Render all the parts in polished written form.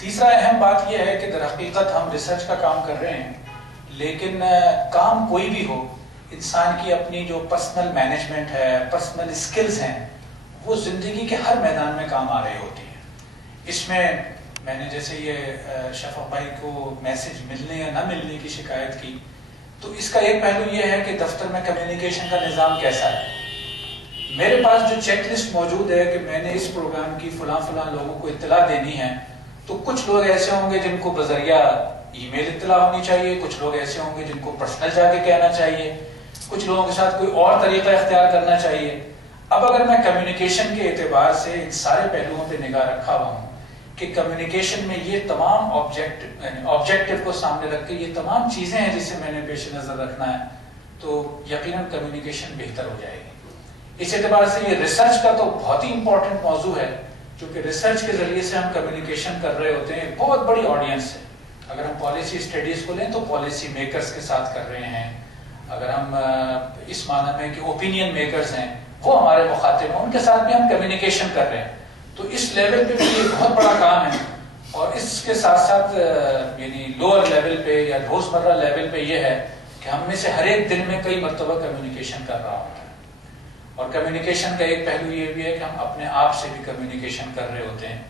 تیسرا اہم بات یہ ہے کہ در حقیقت ہم ریسرچ کا کام کر رہے ہیں، لیکن کام کوئی بھی ہو، انسان کی اپنی جو پرسنل مینجمنٹ ہے، پرسنل اسکلز ہیں، وہ زندگی کے ہر میدان میں کام آ رہی ہوتی ہیں۔ اس میں نے جیسے یہ شفق بھائی کو میسج ملنے یا نہ ملنے کی شکایت کی، تو اس کا ایک پہلو یہ ہے کہ دفتر میں کمیونیکیشن کا نظام کیسا ہے۔ میرے پاس جو چیک لسٹ موجود ہے کہ میں نے اس پروگرام کی فلاں لوگوں کو اطلاع دینی ہے، تو کچھ لوگ ایسے ہوں گے جن کو بذریعہ ای میل اطلاع ہونی چاہیے، کچھ لوگ ایسے ہوں گے جن کو پرسنل جا کے کہنا چاہیے، کچھ لوگوں کے ساتھ کوئی اور طریقہ اختیار کرنا چاہیے۔ اب اگر میں کمیونیکیشن کے اعتبار سے ان سارے پہلوؤں پہ نگاہ رکھا ہوا ہوں کہ کمیونیکیشن میں یہ تمام آبجیکٹو کو سامنے رکھ کے یہ تمام چیزیں ہیں جسے میں نے پیش نظر رکھنا ہے، تو یقیناً کمیونیکیشن بہتر ہو جائے گی۔ اس اعتبار سے یہ ریسرچ کا تو بہت ہی امپورٹنٹ موضوع ہے، کیونکہ ریسرچ کے ذریعے سے ہم کمیونیکیشن کر رہے ہوتے ہیں۔ بہت بڑی آڈینس ہے، اگر ہم پالیسی اسٹڈیز کو لیں تو پالیسی میکرز کے ساتھ کر رہے ہیں، اگر ہم اس معنی میں کہ اوپینین میکرز ہیں وہ ہمارے مخاطب ہیں، ان کے ساتھ بھی ہم کمیونیکیشن کر رہے ہیں۔ تو اس لیول پہ بھی یہ بہت بڑا کام ہے، اور اس کے ساتھ ساتھ یعنی لوور لیول پہ یا روزمرہ لیول پہ یہ ہے کہ ہم میں سے ہر ایک دن میں کئی مرتبہ کمیونیکیشن کر رہا ہوتا ہے، اور کمیونیکیشن کا ایک پہلو یہ بھی ہے کہ ہم اپنے آپ سے بھی کمیونیکیشن کر رہے ہوتے ہیں،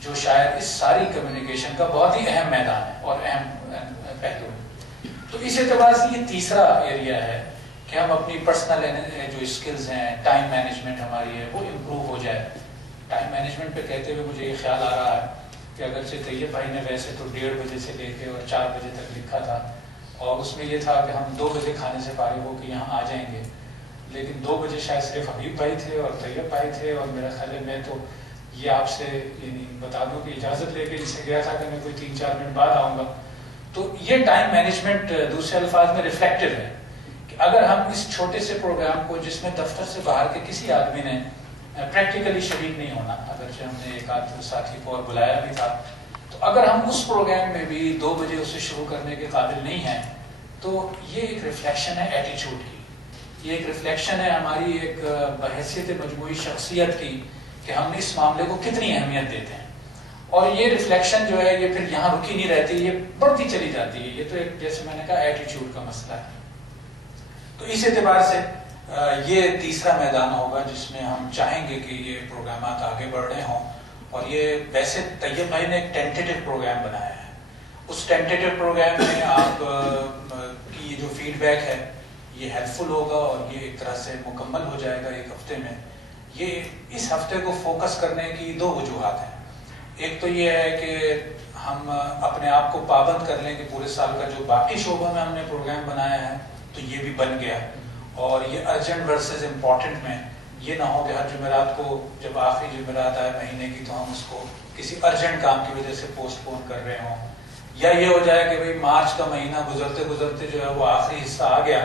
جو شاید اس ساری کمیونیکیشن کا بہت ہی اہم میدان ہے اور اہم پہلو ہے۔ تو اس اعتبار سے یہ تیسرا ایریا ہے کہ ہم اپنی پرسنل جو اسکلز ہیں، ٹائم مینجمنٹ ہماری ہے، وہ امپروو ہو جائے۔ ٹائم مینجمنٹ پہ کہتے ہوئے مجھے یہ خیال آ رہا ہے کہ اگرچہ طیب بھائی نے ویسے تو 1:30 بجے سے لے کے اور 4 بجے تک لکھا تھا، اور اس میں یہ تھا کہ ہم 2 بجے کھانے سے فارغ ہو کے یہاں آ جائیں گے، لیکن 2 بجے شاید صرف حبیب بھائی تھے اور طیب بھائی تھے، اور میرا خیال ہے میں تو یہ آپ سے یعنی بتا دوں کہ اجازت لے کے جسے گیا تھا کہ میں کوئی 3-4 منٹ بعد آؤں گا۔ تو یہ ٹائم مینجمنٹ دوسرے الفاظ میں ریفلیکٹیو ہے کہ اگر ہم اس چھوٹے سے پروگرام کو، جس میں دفتر سے باہر کے کسی آدمی نے پریکٹیکلی شریک نہیں ہونا، اگرچہ ہم نے ایک آدھ ساتھی کو اور بلایا بھی تھا، تو اگر ہم اس پروگرام میں بھی 2 بجے اسے شروع کرنے کے قابل نہیں ہیں، تو یہ ایک ریفلیکشن ہے ایٹیچیوڈ کی، یہ ایک ریفلیکشن ہے ہماری ایک بحیثیت مجموعی شخصیت کی کہ ہم اس معاملے کو کتنی اہمیت دیتے ہیں۔ اور یہ ریفلیکشن جو ہے یہ پھر یہاں رکی نہیں رہتی، یہ بڑھتی چلی جاتی ہے۔ یہ تو ایک جیسے میں نے کہا ایٹیچیوڈ کا مسئلہ ہے۔ تو اس اعتبار سے یہ تیسرا میدان ہوگا جس میں ہم چاہیں گے کہ یہ پروگرامات آگے بڑھ رہے ہوں، اور یہ ویسے طیب بھائی نے ایک ٹینٹیٹو پروگرام بنایا ہے، اس ٹینٹیٹو پروگرام میں آپ کی یہ جو فیڈ بیک ہے یہ ہیلپ فل ہوگا، اور یہ ایک طرح سے مکمل ہو جائے گا 1 ہفتے میں۔ یہ اس ہفتے کو فوکس کرنے کی 2 وجوہات ہیں۔ ایک تو یہ ہے کہ ہم اپنے آپ کو پابند کر لیں کہ پورے سال کا جو باقی شعبوں میں ہم نے پروگرام بنایا ہے تو یہ بھی بن گیا، اور یہ ارجنٹ ورسز امپورٹنٹ میں یہ نہ ہو کہ ہر جمعرات کو جب آخری جمعرات آئے مہینے کی تو ہم اس کو کسی ارجنٹ کام کی وجہ سے پوسٹ پون کر رہے ہوں، یا یہ ہو جائے کہ بھئی مارچ کا مہینہ گزرتے گزرتے جو ہے وہ آخری حصہ آ گیا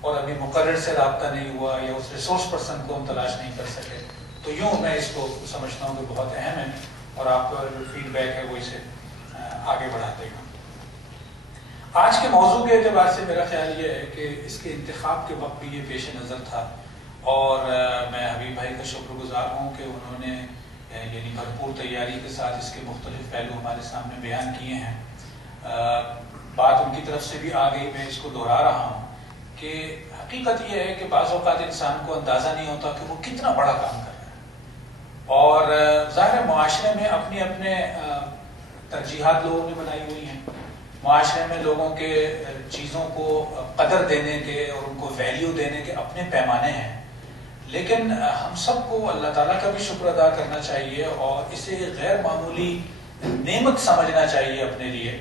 اور ابھی مقرر سے رابطہ نہیں ہوا، یا اس ریسورس پرسن کو ہم تلاش نہیں کر سکے۔ تو یوں میں اس کو سمجھتا ہوں کہ بہت اہم ہے، اور آپ کا جو فیڈ بیک ہے وہ اسے آگے بڑھا دے گا۔ آج کے موضوع کے اعتبار سے میرا خیال یہ ہے کہ اس کے انتخاب کے وقت بھی یہ پیش نظر تھا، اور میں حبیب بھائی کا شکر گزار ہوں کہ انہوں نے یعنی بھرپور تیاری کے ساتھ اس کے مختلف پہلو ہمارے سامنے بیان کیے ہیں۔ بات ان کی طرف سے بھی آ گئی، میں اس کو دہرا رہا ہوں کہ حقیقت یہ ہے کہ بعض اوقات انسان کو اندازہ نہیں ہوتا کہ وہ کتنا بڑا کام کر رہا ہے، اور ظاہر معاشرے میں اپنے اپنے ترجیحات لوگوں نے بنائی ہوئی ہیں، معاشرے میں لوگوں کے چیزوں کو قدر دینے کے اور ان کو ویلیو دینے کے اپنے پیمانے ہیں، لیکن ہم سب کو اللہ تعالیٰ کا بھی شکر ادا کرنا چاہیے، اور اسے غیر معمولی نعمت سمجھنا چاہیے اپنے لیے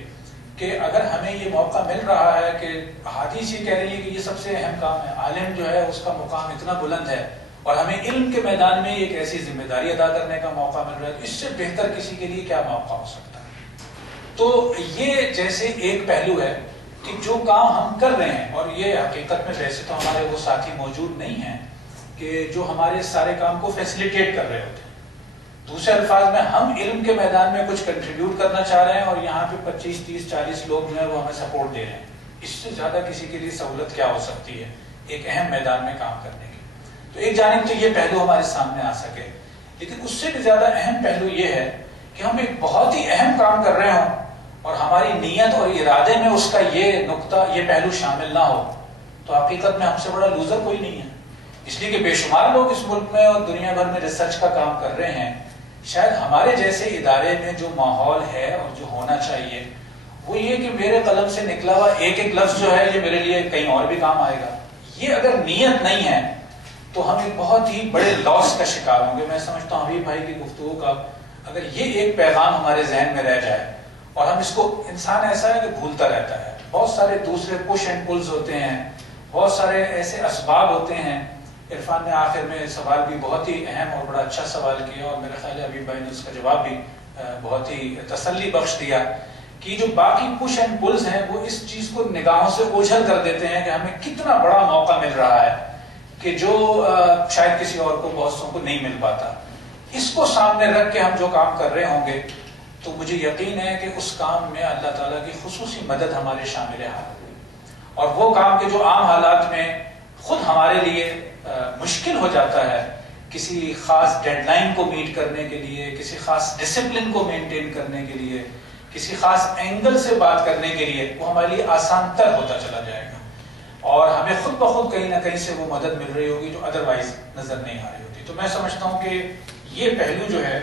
کہ اگر ہمیں یہ موقع مل رہا ہے کہ احادیث یہ کہہ رہی ہے کہ یہ سب سے اہم کام ہے، عالم جو ہے اس کا مقام اتنا بلند ہے، اور ہمیں علم کے میدان میں ایک ایسی ذمہ داری ادا کرنے کا موقع مل رہا ہے، تو اس سے بہتر کسی کے لیے کیا موقع ہو سکتا ہے۔ تو یہ جیسے ایک پہلو ہے کہ جو کام ہم کر رہے ہیں، اور یہ حقیقت میں ویسے تو ہمارے وہ ساتھی موجود نہیں ہیں کہ جو ہمارے سارے کام کو فیسیلیٹیٹ کر رہے ہوتے ہیں، دوسرے الفاظ میں ہم علم کے میدان میں کچھ کنٹریبیوٹ کرنا چاہ رہے ہیں، اور یہاں پہ 25 30 40 لوگ جو ہیں وہ ہمیں سپورٹ دے رہے ہیں، اس سے زیادہ کسی کے لیے سہولت کیا ہو سکتی ہے ایک اہم میدان میں کام کرنے کی۔ تو ایک جانب تو یہ پہلو ہمارے سامنے آ سکے، لیکن اس سے بھی زیادہ اہم پہلو یہ ہے کہ ہم ایک بہت ہی اہم کام کر رہے ہوں اور ہماری نیت اور ارادے میں اس کا یہ نقطہ، یہ پہلو شامل نہ ہو، تو حقیقت میں ہم سے بڑا لوزر کوئی نہیں ہے. اس لیے کہ بے شمار لوگ اس ملک میں اور دنیا بھر میں ریسرچ کا کام کر رہے ہیں. شاید ہمارے جیسے ادارے میں جو ماحول ہے اور جو ہونا چاہیے وہ یہ کہ میرے قلم سے نکلا ہوا ایک ایک لفظ جو ہے یہ میرے لیے کہیں اور بھی کام آئے گا. یہ اگر نیت نہیں ہے تو ہم ایک بہت ہی بڑے لاس کا شکار ہوں گے. میں سمجھتا ہوں حبیب بھائی کی گفتگو کا اگر یہ ایک پیغام ہمارے ذہن میں رہ جائے، اور ہم اس کو، انسان ایسا ہے کہ بھولتا رہتا ہے، بہت سارے دوسرے پش اینڈ پلز ہوتے ہیں، بہت سارے ایسے اسباب ہوتے ہیں. عرفان نے آخر میں سوال بھی بہت ہی اہم اور بڑا اچھا سوال کیا، اور میرے خیال ہے حبیب بھائی نے اس کا جواب بھی بہت ہی تسلی بخش دیا کہ جو باقی پش اینڈ پلز ہیں وہ اس چیز کو نگاہوں سے اوجھل کر دیتے ہیں کہ ہمیں کتنا بڑا موقع مل رہا ہے کہ جو شاید کسی اور کو، بہت سو کو نہیں مل پاتا. اس کو سامنے رکھ کے ہم جو کام کر رہے ہوں گے تو مجھے یقین ہے کہ اس کام میں اللہ تعالیٰ کی خصوصی مدد ہمارے شامل حال ہوگی، اور وہ کام کے جو عام حالات میں خود ہمارے لیے مشکل ہو جاتا ہے، کسی خاص ڈیڈ لائن کو میٹ کرنے کے لیے، کسی خاص ڈسپلن کو مینٹین کرنے کے لیے، کسی خاص اینگل سے بات کرنے کے لیے، وہ ہمارے لیے آسان تر ہوتا چلا جائے گا، اور ہمیں خود بخود کہیں نہ کہیں سے وہ مدد مل رہی ہوگی جو ادروائز نظر نہیں آ رہی ہوتی. تو میں سمجھتا ہوں کہ یہ پہلو جو ہے،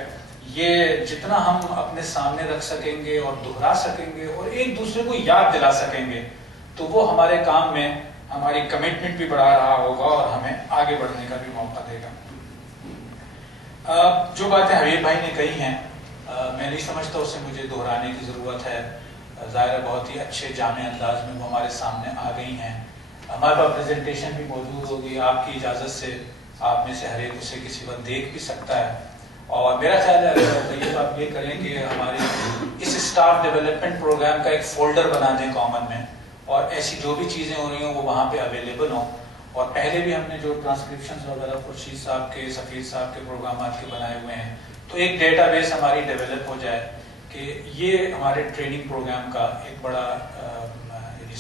یہ جتنا ہم اپنے سامنے رکھ سکیں گے اور دہرا سکیں گے اور ایک دوسرے کو یاد دلا سکیں گے تو وہ ہمارے کام میں ہماری کمٹمنٹ بھی بڑھا رہا ہوگا اور ہمیں آگے بڑھنے کا بھی موقع دے گا. جو باتیں حبیب بھائی نے کہی ہیں میں نہیں سمجھتا اسے مجھے دہرانے کی ضرورت ہے. ظاہر ہے بہت ہی اچھے جامع انداز میں وہ ہمارے سامنے آ گئی ہیں. ہمارے پاس پریزنٹیشن بھی موجود ہوگی، آپ کی اجازت سے آپ میں سے ہر ایک اسے کسی وقت دیکھ بھی سکتا ہے. اور میرا خیال ہے طیب آپ یہ کریں کہ ہمارے اس اسٹاف ڈیولپمنٹ پروگرام کا ایک فولڈر بنا دیں کامن میں، اور ایسی جو بھی چیزیں ہو رہی ہوں وہ وہاں پہ اویلیبل ہوں. اور پہلے بھی ہم نے جو ٹرانسکرپشنز وغیرہ خورشید صاحب کے، سفیر صاحب کے پروگرامات کے بنائے ہوئے ہیں، تو ایک ڈیٹا بیس ہماری ڈیولپ ہو جائے کہ یہ ہمارے ٹریننگ پروگرام کا ایک بڑا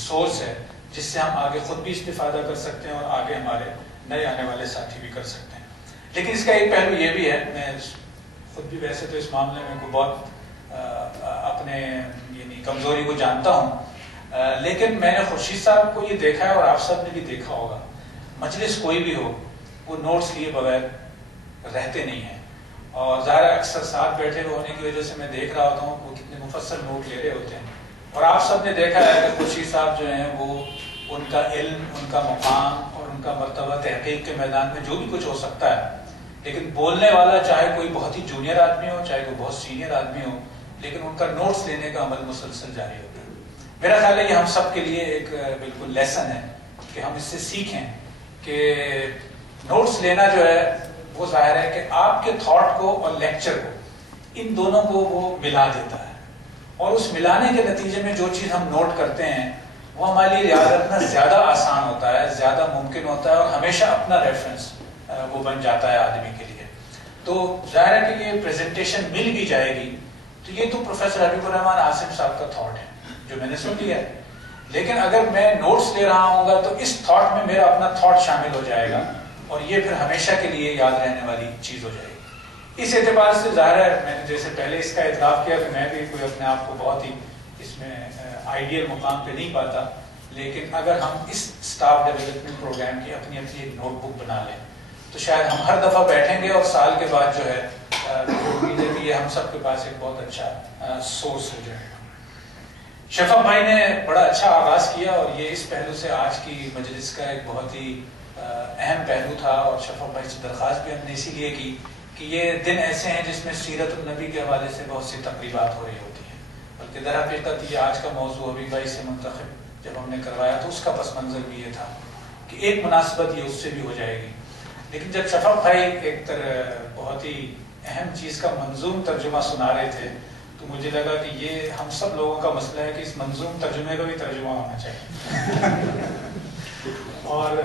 سورس ہے جس سے ہم آگے خود بھی استفادہ کر سکتے ہیں اور آگے ہمارے نئے آنے والے ساتھی بھی کر سکتے ہیں. لیکن اس کا ایک پہلو یہ بھی ہے، میں خود بھی ویسے تو اس معاملے میں کو بہت اپنے یعنی کمزوری کو جانتا ہوں، لیکن میں نے خورشید صاحب کو یہ دیکھا ہے اور آپ سب نے بھی دیکھا ہوگا، مجلس کوئی بھی ہو وہ نوٹس لیے بغیر رہتے نہیں ہیں. اور ظاہر اکثر ساتھ بیٹھے ہوئے ہونے کی وجہ سے میں دیکھ رہا ہوتا ہوں وہ کتنے مفصل نوٹ لے رہے ہوتے ہیں. اور آپ سب نے دیکھا ہے کہ خورشید صاحب جو ہیں وہ ان کا علم، ان کا مقام اور ان کا مرتبہ تحقیق کے میدان میں جو بھی کچھ ہو سکتا ہے، لیکن بولنے والا چاہے کوئی بہت ہی جونیئر آدمی ہو چاہے کوئی بہت سینئر آدمی ہو، لیکن ان کا نوٹس لینے کا عمل مسلسل جاری ہوتا ہے. میرا خیال ہے یہ ہم سب کے لیے ایک بالکل لیسن ہے کہ ہم اس سے سیکھیں کہ نوٹس لینا جو ہے وہ ظاہر ہے کہ آپ کے تھاٹ کو اور لیکچر کو، ان دونوں کو وہ ملا دیتا ہے، اور اس ملانے کے نتیجے میں جو چیز ہم نوٹ کرتے ہیں وہ ہمارے لیے یاد رکھنا زیادہ آسان ہوتا ہے، زیادہ ممکن ہوتا ہے، اور ہمیشہ اپنا ریفرنس وہ بن جاتا ہے آدمی کے لیے. تو ظاہر ہے کہ یہ پریزنٹیشن مل بھی جائے گی تو یہ تو پروفیسر حبیب الرحمان عاصم صاحب کا تھاٹ ہے جو میں نے سن لیا ہے، لیکن اگر میں نوٹس لے رہا ہوں گا تو اس تھاٹ میں میرا اپنا تھاٹ شامل ہو جائے گا اور یہ پھر ہمیشہ کے لیے یاد رہنے والی چیز ہو جائے گی. اس اعتبار سے ظاہر ہے میں نے جیسے پہلے اس کا اعتراف کیا کہ میں بھی کوئی اپنے آپ کو بہت ہی اس میں آئیڈیل مقام پہ نہیں پاتا، لیکن اگر ہم اس اسٹاف ڈیولپمنٹ پروگرام کی اپنی اپنی ایک نوٹ بک بنا لیں تو شاید ہم ہر دفعہ بیٹھیں گے اور سال کے بعد جو ہے امید ہے کہ یہ ہم سب کے پاس ایک بہت اچھا سورس ہو جائے گا. شفا بھائی نے بڑا اچھا آغاز کیا اور یہ اس پہلو سے آج کی مجلس کا ایک بہت ہی اہم پہلو تھا، اور شفا بھائی سے درخواست بھی ہم نے اسی لیے کی کہ یہ دن ایسے ہیں جس میں سیرت النبی کے حوالے سے بہت سی تقریبات ہو رہی ہوتی ہیں، بلکہ در حقیقت یہ آج کا موضوع حبیب بھائی سے منتخب جب ہم نے کروایا تو اس کا پس منظر بھی یہ تھا کہ ایک مناسبت یہ اس سے بھی ہو جائے گی. لیکن جب شفا بھائی ایک بہت ہی اہم چیز کا منظوم ترجمہ سنا رہے تھے تو مجھے لگا کہ یہ ہم سب لوگوں کا مسئلہ ہے کہ اس منظوم ترجمے کا بھی ترجمہ ہونا چاہیے. اور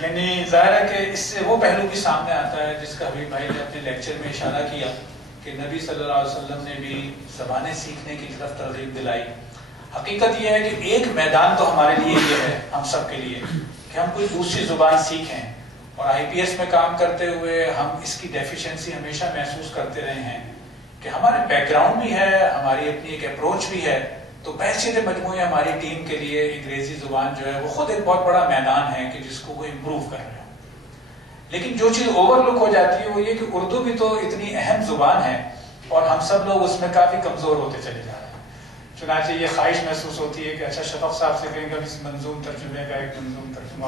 یعنی ظاہر ہے کہ اس سے وہ پہلو بھی سامنے آتا ہے جس کا حبیب بھائی نے اپنے لیکچر میں اشارہ کیا کہ نبی صلی اللہ علیہ وسلم نے بھی زبانیں سیکھنے کی طرف ترغیب دلائی. حقیقت یہ ہے کہ ایک میدان تو ہمارے لیے یہ ہے ہم سب کے لیے کہ ہم کوئی دوسری زبان سیکھیں، اور آئی پی ایس میں کام کرتے ہوئے ہم اس کی ڈیفیشنسی ہمیشہ محسوس کرتے رہے ہیں کہ ہمارے بیک گراؤنڈ بھی ہے، ہماری اپنی ایک اپروچ بھی ہے، تو بہچیت مجموعے ہماری ٹیم کے لیے انگریزی زبان جو ہے وہ خود ایک بہت بڑا میدان ہے کہ جس کو وہ امپروو کر رہے ہیں۔ لیکن جو چیز اوور لک ہو جاتی ہے وہ یہ کہ اردو بھی تو اتنی اہم زبان ہے اور ہم سب لوگ اس میں کافی کمزور ہوتے چلے جا رہے ہیں۔ چنانچہ یہ خواہش محسوس ہوتی ہے کہ اچھا شفق صاحب سے کہیں گے اس منظوم ترجمے کا ایک منظوم ترجمہ